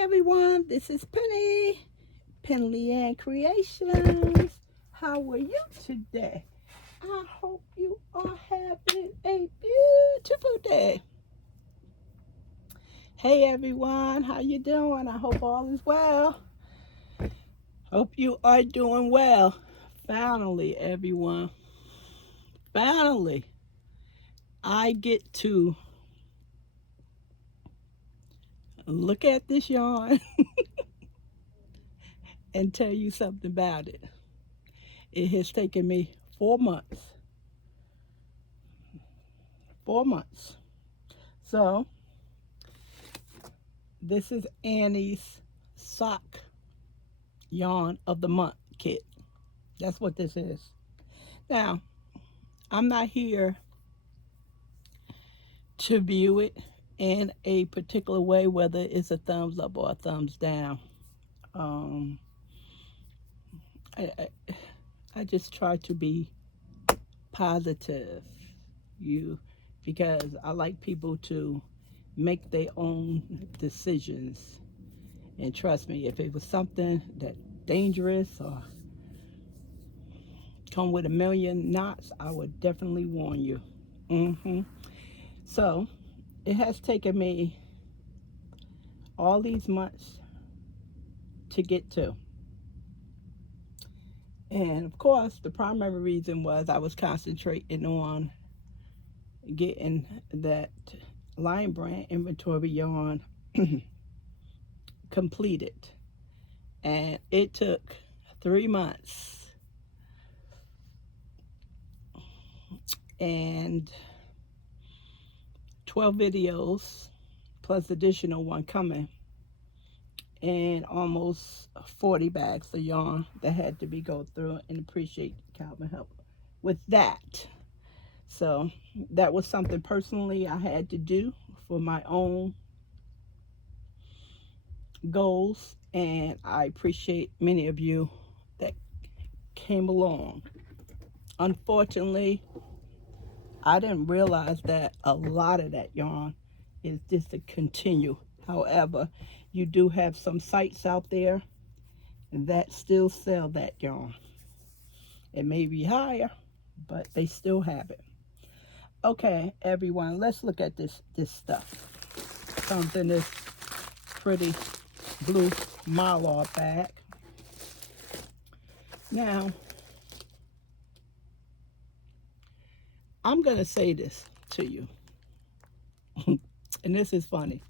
Everyone, this is Penley-Ann Creations. How are you today? I hope you are having a beautiful day. Hey everyone, how you doing? I hope all is well. Hope you are doing well. Finally, everyone. Finally, I get to look at this yarn and tell you something about it. It has taken me 4 months. 4 months. So, this is Annie's sock yarn of the month kit. That's what this is. Now, I'm not here to view it in a particular way, whether it's a thumbs up or a thumbs down. Um, I, I, I just try to be positive, because I like people to make their own decisions. And trust me, if it was something that dangerous or come with a million knots, I would definitely warn you. So it has taken me all these months to get to. And of course, the primary reason was I was concentrating on getting that Lion Brand inventory yarn completed. And it took 3 months. And 12 videos plus additional one coming, and almost 40 bags of yarn that had to be go through, and appreciate Calvin help with that. So that was something personally I had to do for my own goals, and I appreciate many of you that came along. Unfortunately, I didn't realize that a lot of that yarn is just to continue. However, you do have some sites out there that still sell that yarn. It may be higher, but they still have it. Okay, everyone, let's look at this stuff. Comes in this pretty blue Mylar bag. Now, I'm going to say this to you, and this is funny.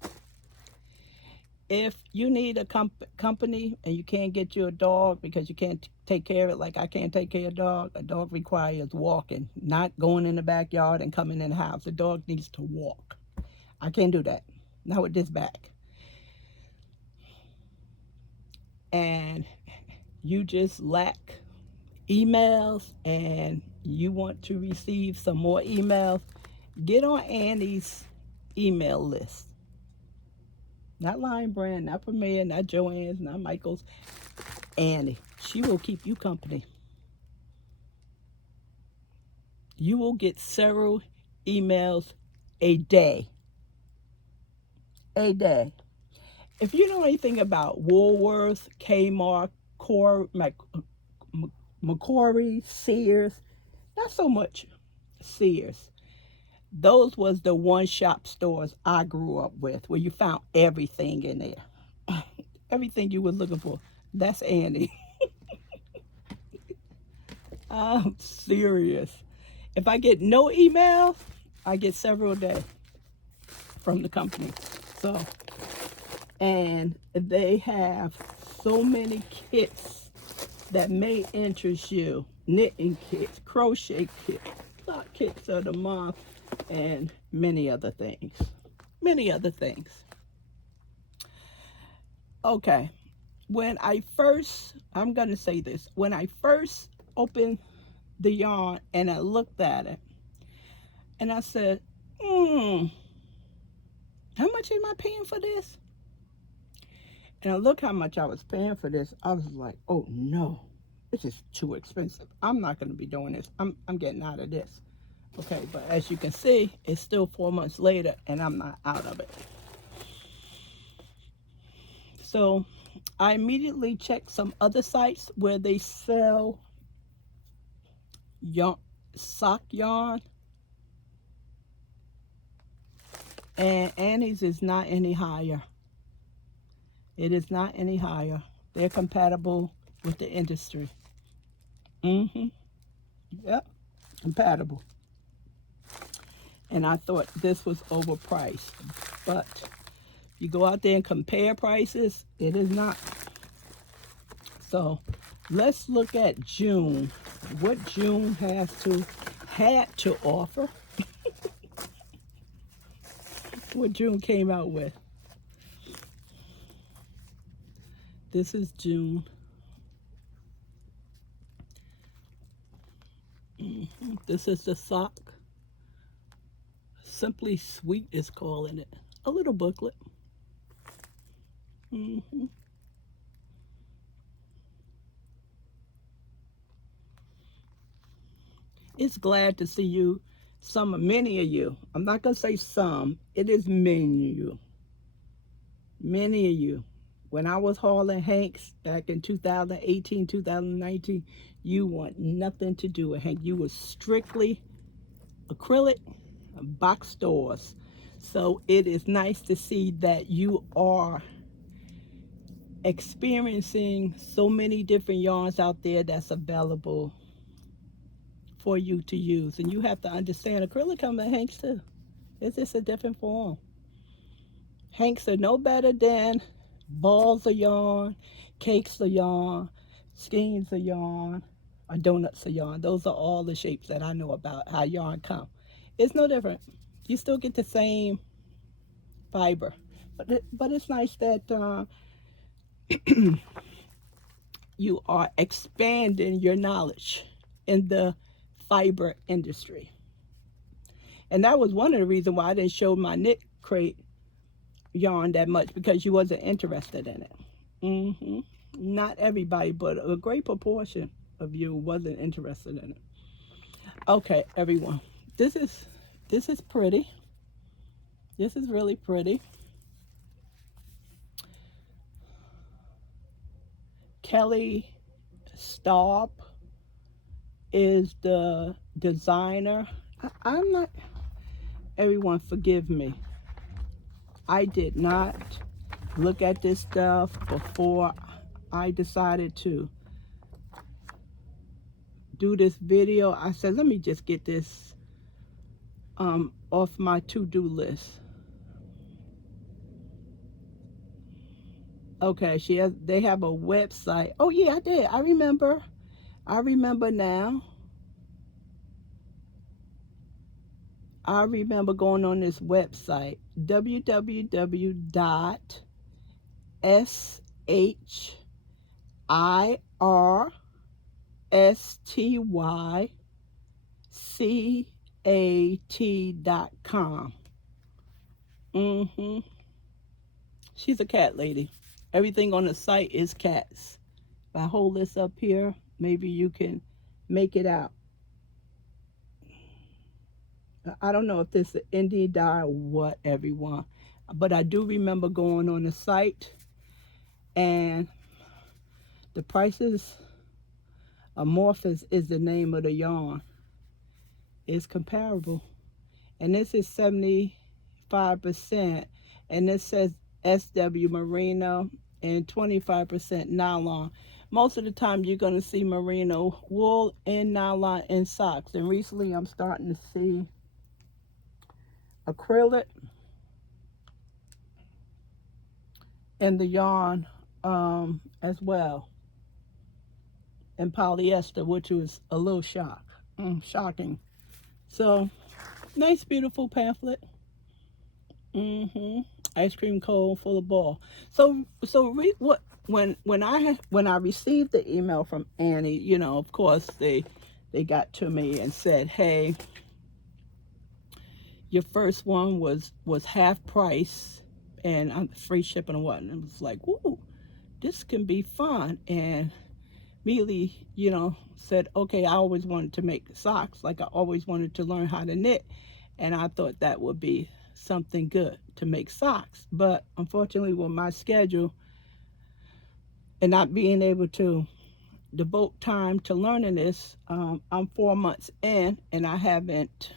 If you need a company and you can't get you a dog because you can't take care of it like I can't take care of a dog requires walking, not going in the backyard and coming in the house. The dog needs to walk. I can't do that. Not with this back. And you just lack emails and you want to receive some more emails, get on Annie's email list. Not Lion Brand, not Premier, not Joann's, not Michael's. Annie. She will keep you company. You will get several emails a day. A day. If you know anything about Woolworth, Kmart, McCory, Sears, not so much Sears. Those was the one-shop stores I grew up with, where you found everything in there. Everything you were looking for. That's Annie. I'm serious. If I get no emails, I get several a day from the company. So, and they have so many kits that may interest you. Knitting kits, crochet kits, sock kits of the month, and many other things. Many other things. Okay. I'm going to say this. When I first opened the yarn and I looked at it and I said, how much am I paying for this? And I look how much I was paying for this. I was like, oh no, this is too expensive. I'm not going to be doing this. I'm getting out of this. Okay, but as you can see, it's still 4 months later and I'm not out of it. So I immediately checked some other sites where they sell yarn, sock yarn, and Annie's is not any higher. It is not any higher. They're compatible with the industry. Mm-hmm. Yep, compatible. And I thought this was overpriced, but you go out there and compare prices, it is not. So let's look at June. What June had to offer. What June came out with. This is June. This is the sock. Simply Sweet is calling it. A little booklet. It's glad to see you. Many of you. I'm not going to say some. It is many of you. Many of you. When I was hauling Hanks back in 2018, 2019, you want nothing to do with Hank. You were strictly acrylic box stores. So it is nice to see that you are experiencing so many different yarns out there that's available for you to use. And you have to understand acrylic comes in Hanks too. It's just a different form. Hanks are no better than balls of yarn, cakes of yarn, skeins of yarn, or donuts of yarn. Those are all the shapes that I know about how yarn come. It's no different. You still get the same fiber. But it's nice that you are expanding your knowledge in the fiber industry. And that was one of the reasons why I didn't show my knit crate yarn that much, because you wasn't interested in it. Not everybody, but a great proportion of you wasn't interested in it. Okay, everyone. This is pretty. This is really pretty. Kelly Staub is the designer. I'm not, everyone forgive me. I did not look at this stuff before I decided to do this video. I said, let me just get this off my to-do list. Okay, they have a website. Oh yeah, I did. I remember now. I remember going on this website, www.shirstycat.com. She's a cat lady. Everything on the site is cats. If I hold this up here, maybe you can make it out. I don't know if this is Indian dye or what, everyone, but I do remember going on the site, and the prices, Amorphous is the name of the yarn, is comparable. And this is 75%, and this says SW Merino and 25% nylon. Most of the time you're going to see merino wool and nylon in socks, and recently I'm starting to see acrylic and the yarn as well, and polyester, which was a little shocking. So nice, beautiful pamphlet. Ice cream cone full of ball. So when I received the email from Annie, you know, of course they got to me and said, hey, your first one was half price and free shipping and whatnot. And it was like, ooh, this can be fun. And immediately, you know, said, okay, I always wanted to make socks. Like I always wanted to learn how to knit. And I thought that would be something good to make socks. But unfortunately, with my schedule, and not being able to devote time to learning this. I'm 4 months in, and I haven't.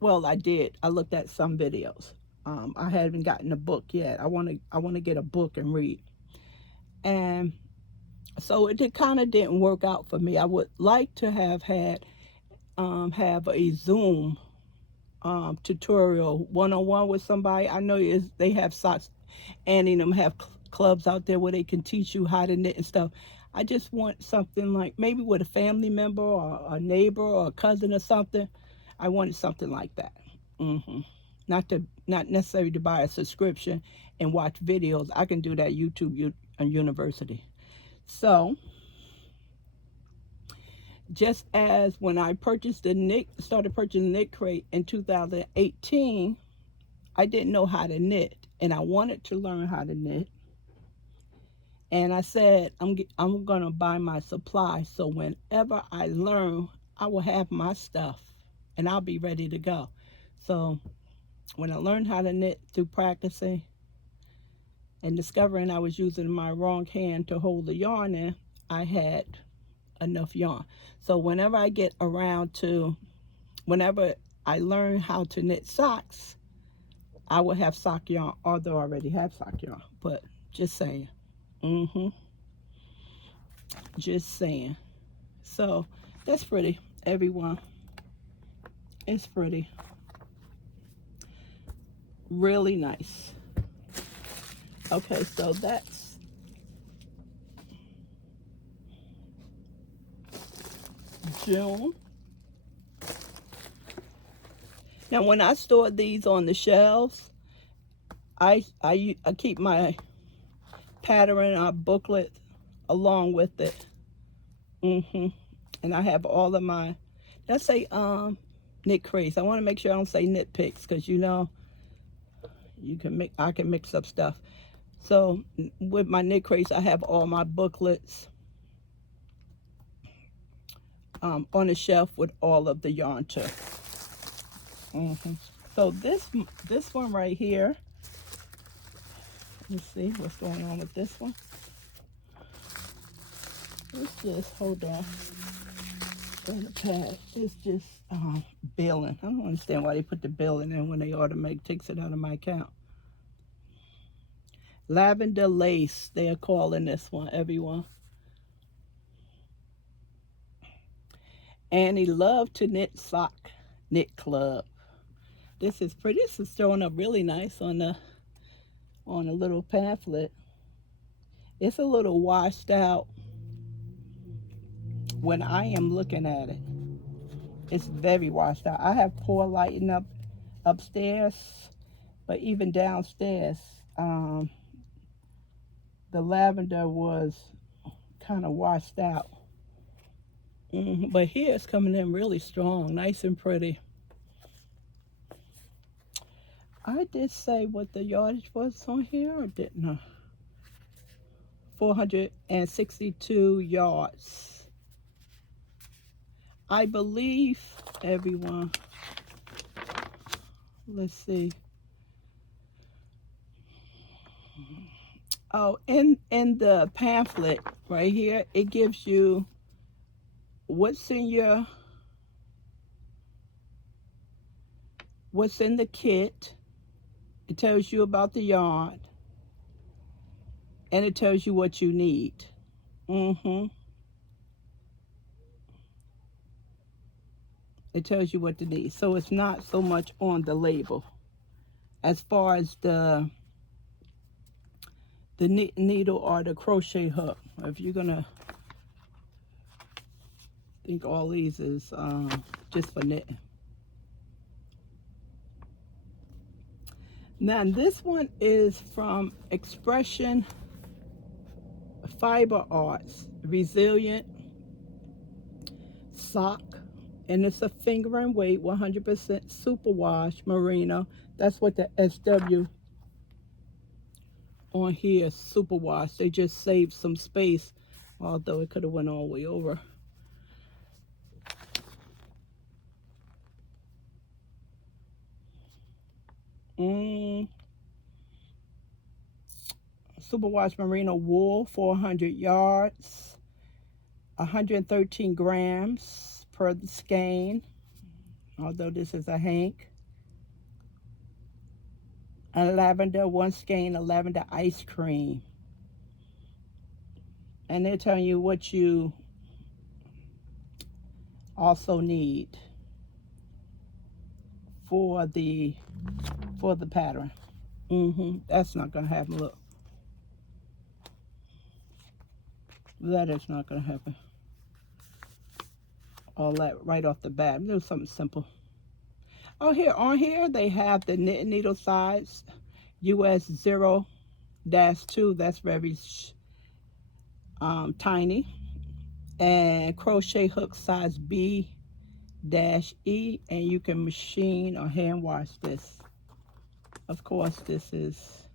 Well, I did. I looked at some videos. I haven't gotten a book yet. I want to get a book and read. And so it kind of didn't work out for me. I would like to have had have a Zoom tutorial one-on-one with somebody. I know they have socks. Annie and them have clubs out there where they can teach you how to knit and stuff. I just want something like maybe with a family member or a neighbor or a cousin or something. I wanted something like that. hmm not necessarily to buy a subscription and watch videos. I can do that YouTube University. So just as when I started purchasing the knit crate in 2018, I didn't know how to knit, and I wanted to learn how to knit. And I said, I'm going to buy my supplies so whenever I learn, I will have my stuff and I'll be ready to go. So when I learned how to knit through practicing and discovering I was using my wrong hand to hold the yarn in, I had enough yarn. So whenever I learn how to knit socks, I will have sock yarn, although I already have sock yarn, but just saying. Mm-hmm. Just saying. So that's pretty, everyone. It's pretty. Really nice. Okay, so that's June. Now, when I store these on the shelves, I keep my pattern booklet along with it. And I have all of my, let's say knit crates. I want to make sure I don't say knit picks because I can mix up stuff. So with my knit crates, I have all my booklets on the shelf with all of the yarn too. So this one right here, let's see what's going on with this one. It's just, hold on, on the pad. It's just billing. I don't understand why they put the billing in when they automatically takes it out of my account. Lavender lace, they are calling this one, everyone. Annie Love to Knit Sock Knit Club. This is pretty. This is showing up really nice on a little pamphlet. It's a little washed out when I am looking at it. It's very washed out. I have poor lighting upstairs, but even downstairs, the lavender was kind of washed out. But here it's coming in really strong, nice and pretty. I did say what the yardage was on here, or didn't I? 462 yards. I believe, everyone, let's see. Oh, in the pamphlet right here, it gives you what's in the kit. It tells you about the yarn, and it tells you what you need. It tells you what to need. So it's not so much on the label. As far as the needle or the crochet hook, if you're gonna think all these is just for knitting. Now this one is from Expression Fiber Arts, Resilient Sock, and it's a finger and weight, 100% superwash merino. That's what the SW on here is, superwash. They just saved some space, although it could have went all the way over. superwash merino wool, 400 yards, 113 grams per the skein, although this is a hank. And lavender, 1 skein of lavender ice cream. And they're telling you what you also need for the pattern. That's not gonna happen. Look, that is not gonna happen. All that right off the bat. Do something simple. Oh, here on here they have the knit needle size US 0-2. That's very tiny. And crochet hook size B-E, and you can machine or hand wash this. Of course, this is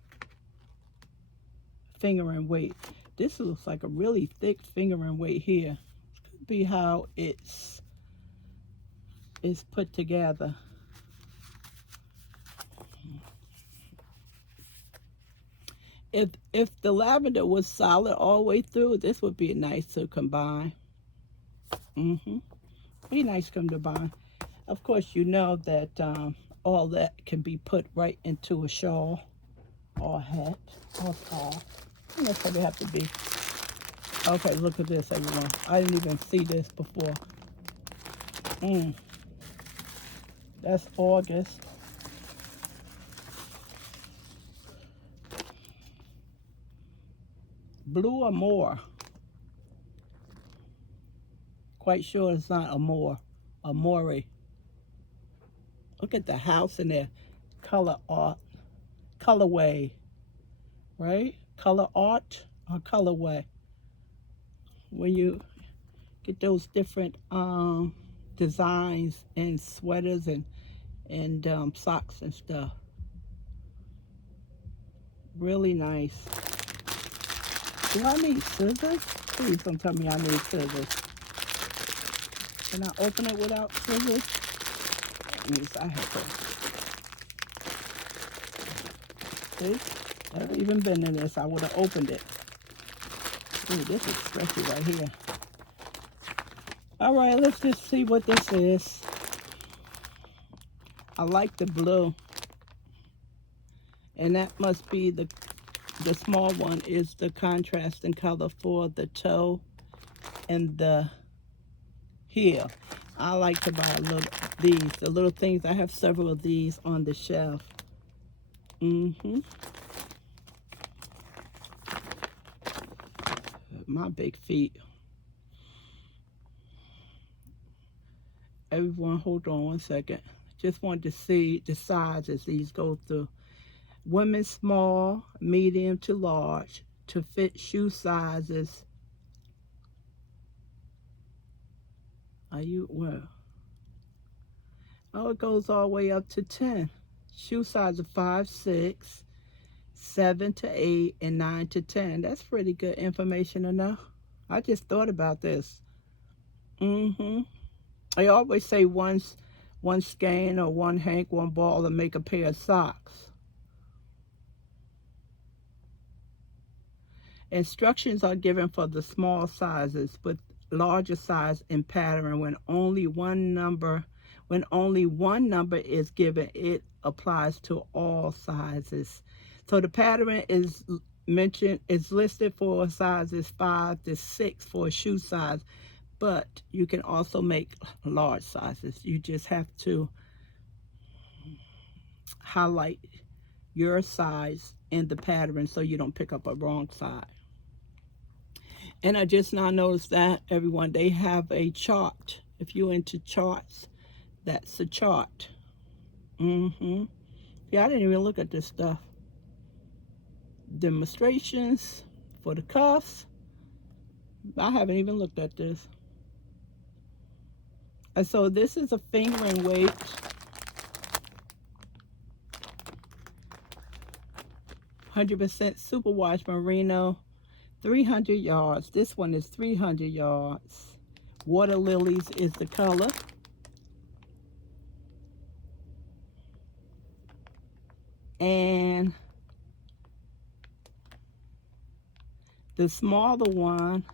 fingering weight. This looks like a really thick fingering weight here. Could be how it's put together. If the lavender was solid all the way through, this would be nice to combine. Be nice to combine. Of course, you know that all that can be put right into a shawl or hat or scarf. That's what they have to be. Okay, look at this, everyone. I didn't even see this before. That's August. Blue Amore. Quite sure it's not Amore. Amore. Look at the house in there. Color art. Colorway. Right? Color art or colorway. When you get those different designs in sweaters and socks and stuff. Really nice. Do I need scissors? Please don't tell me I need scissors. Can I open it without scissors? That means I have to. See? Never even been in this. I would have opened it. Ooh, this is stretchy right here. All right, let's just see what this is. I like the blue. And that must be the small one is the contrasting color for the toe and the heel. I like to buy the little things. I have several of these on the shelf. My big feet. Everyone, hold on one second. Just wanted to see the sizes these go through. Women's small, medium to large to fit shoe sizes. Are you where? Oh, it goes all the way up to 10. Shoe size of 5, 6, 7 to 8, and 9 to 10. That's pretty good information enough. I just thought about this. I always say one skein or one hank, one ball to make a pair of socks. Instructions are given for the small sizes, but larger size in pattern when only one number is given, it applies to all sizes. So the pattern is listed for sizes 5 to 6 for a shoe size, but you can also make large sizes. You just have to highlight your size in the pattern so you don't pick up a wrong side. And I just now noticed that, everyone, they have a chart. If you're into charts, that's a chart. Yeah, I didn't even look at this stuff. Demonstrations for the cuffs. I haven't even looked at this. And so this is a fingering weight. (100% superwash merino, 300 yards. This one is 300 yards. Water lilies is the color. And The smaller one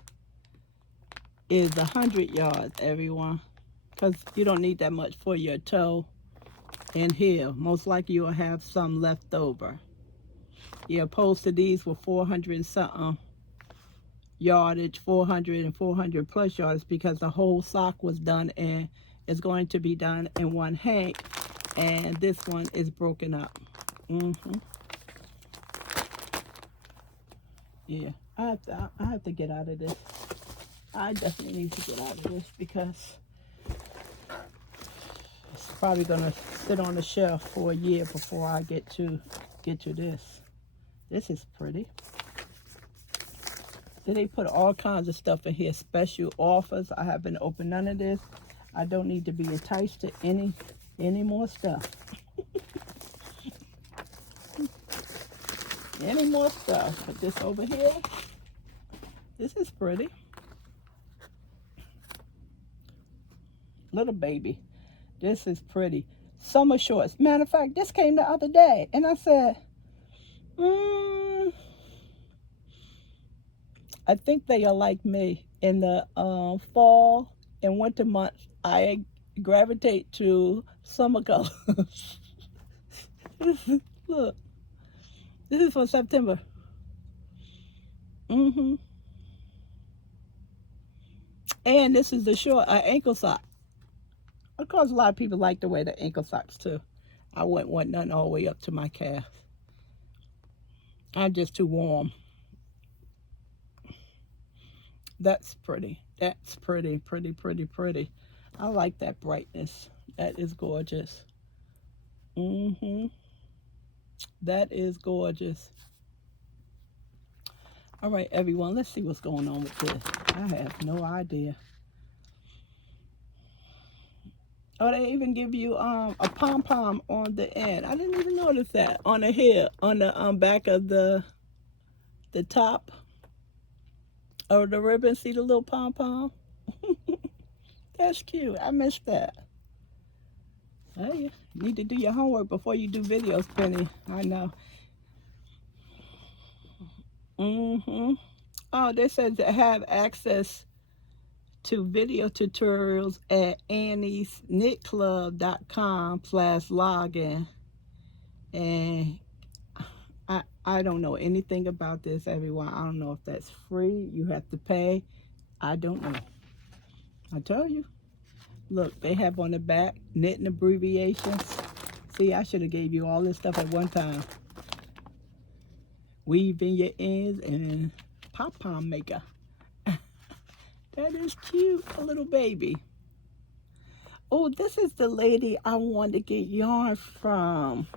is 100 yards, everyone, because you don't need that much for your toe and heel. Most likely you'll have some left over. Yeah, opposed to these with 400 and something yardage, 400 and 400 plus yards, because the whole sock was done and is going to be done in one hank, and this one is broken up. Yeah, I have to get out of this. I definitely need to get out of this because it's probably gonna sit on the shelf for a year before I get to this. This is pretty. Then they put all kinds of stuff in here, special offers. I haven't opened none of this. I don't need to be enticed to any more stuff. Any more stuff. Put this over here. This is pretty. Little baby. This is pretty. Summer shorts. Matter of fact, this came the other day. And I said, I think they are like me. In the fall and winter months, I gravitate to summer colors. Look. This is for September. And this is the short ankle sock. Of course, a lot of people like to wear the ankle socks too. I wouldn't want nothing all the way up to my calf. I'm just too warm. That's pretty. That's pretty, pretty, pretty, pretty. I like that brightness. That is gorgeous. That is gorgeous. All right, everyone, let's see what's going on with this. I have no idea. Oh, they even give you a pom-pom on the end. I didn't even notice that. On the hair, on the back of the top of the ribbon. See the little pom-pom? That's cute. I missed that. Oh, you need to do your homework before you do videos, Penny. I know. Oh, they said to have access to video tutorials at anniesknitclub.com/login. And I don't know anything about this, everyone. I don't know if that's free. You have to pay. I don't know. I tell you. Look, they have on the back knitting abbreviations. See, I should have gave you all this stuff at one time. Weave in your ends and pom-pom maker. That is cute, a little baby. Oh, this is the lady I wanted to get yarn from.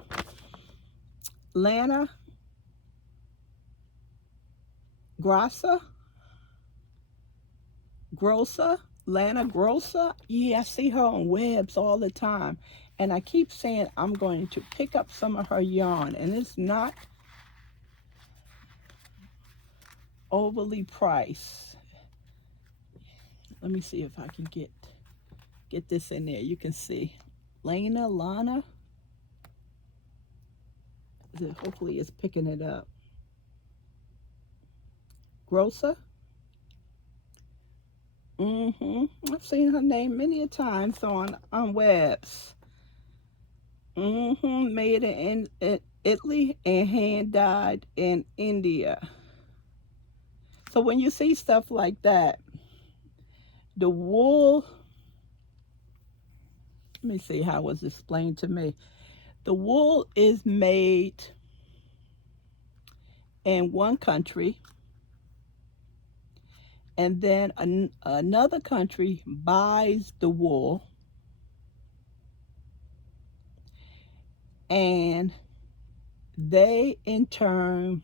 Lana Grosser. Lana Grosser. Yeah, I see her on webs all the time. And I keep saying I'm going to pick up some of her yarn. And it's not overly priced. Let me see if I can get this in there. You can see Lana. Hopefully it's picking it up. Grosser. I've seen her name many a times on webs. Made in Italy and hand dyed in India. So when you see stuff like that, the wool, let me see how it was explained to me. The wool is made in one country, and then another country buys the wool, and they in turn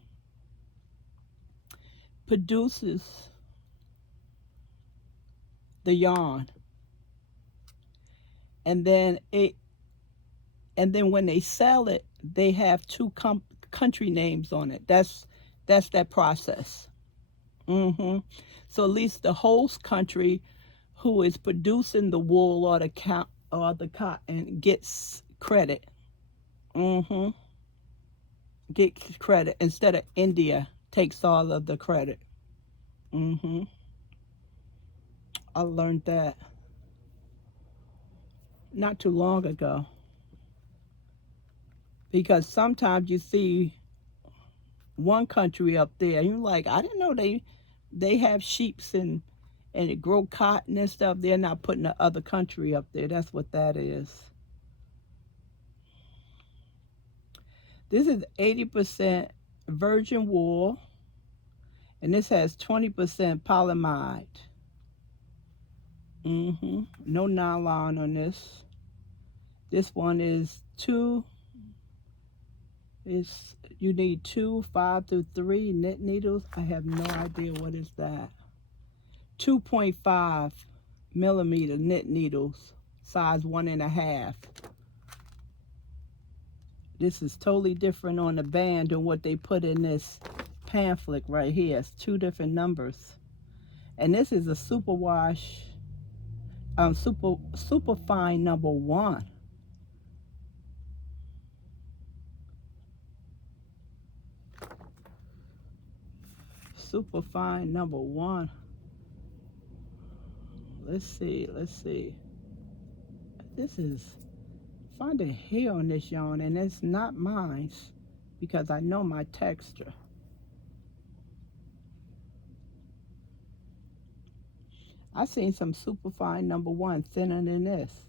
produces the yarn, and then when they sell it, they have two country names on it. That's that process. So at least the host country who is producing the wool or the cotton gets credit. Gets credit instead of India takes all of the credit. Mm-hmm. I learned that not too long ago because sometimes you see one country up there and you're like, I didn't know they have sheeps and it grow cotton and stuff. They're not putting the other country up there. That's what that is. This is 80% virgin wool, and this has 20% polyamide. No nylon on this. This one is two. Is you need two 5 through 3 knit needles. I have no idea what is that. 2.5 millimeter knit needles, size 1.5. This is totally different on the band than what they put in this pamphlet right here. It's two different numbers. And this is a superwash, super fine #1. Super fine #1. Let's see. This is find a hair on this yarn, and it's not mine because I know my texture. I seen some super fine #1 thinner than this.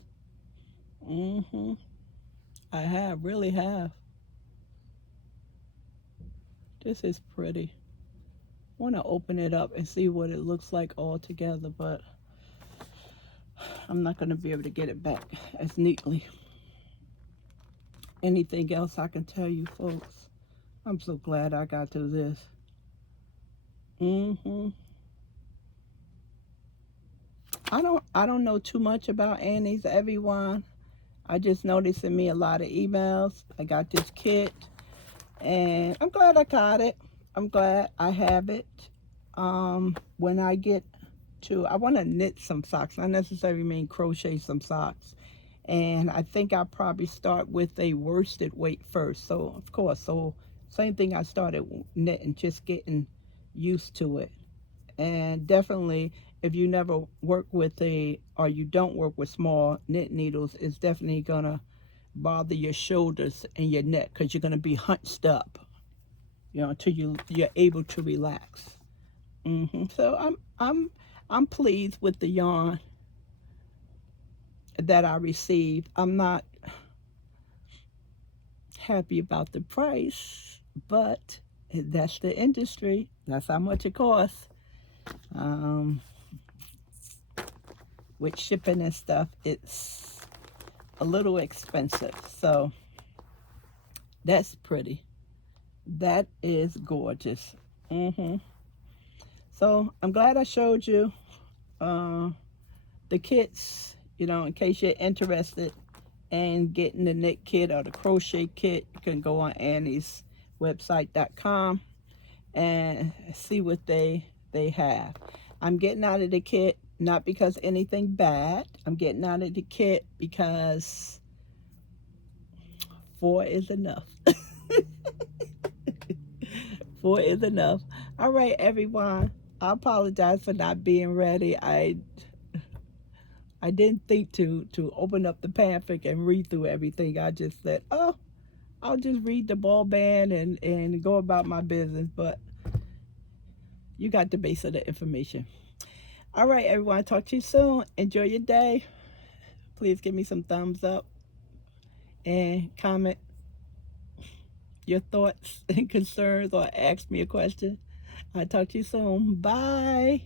I have, really have. This is pretty. I want to open it up and see what it looks like all together, but I'm not going to be able to get it back as neatly. Anything else I can tell you folks? I'm so glad I got to this. I don't know too much about Annie's everyone. I just know they send me a lot of emails. I got this kit and I'm glad I got it. I'm glad I have it. When I get to, I want to knit some socks, not necessarily mean crochet some socks. And I think I'll probably start with a worsted weight first. So, of course, so same thing I started knitting, just getting used to it. And definitely, if you never work with or you don't work with small knit needles, it's definitely going to bother your shoulders and your neck because you're going to be hunched up, until you're able to relax. So I'm pleased with the yarn that I received. I'm not happy about the price, but that's the industry. That's how much it costs. With shipping and stuff, it's a little expensive. So that's pretty. That is gorgeous. So I'm glad I showed you the kits, in case you're interested in getting the knit kit or the crochet kit. You can go on Annie's website.com and see what they have. I'm getting out of the kit not because anything bad. I'm getting out of the kit because 4 is enough. 4 is enough. All right, everyone. I apologize for not being ready. I didn't think to open up the pamphlet and read through everything. I just said, oh, I'll just read the ball band and go about my business. But you got the base of the information. All right, everyone. Talk to you soon. Enjoy your day. Please give me some thumbs up and comment your thoughts and concerns or ask me a question. I'll talk to you soon. Bye.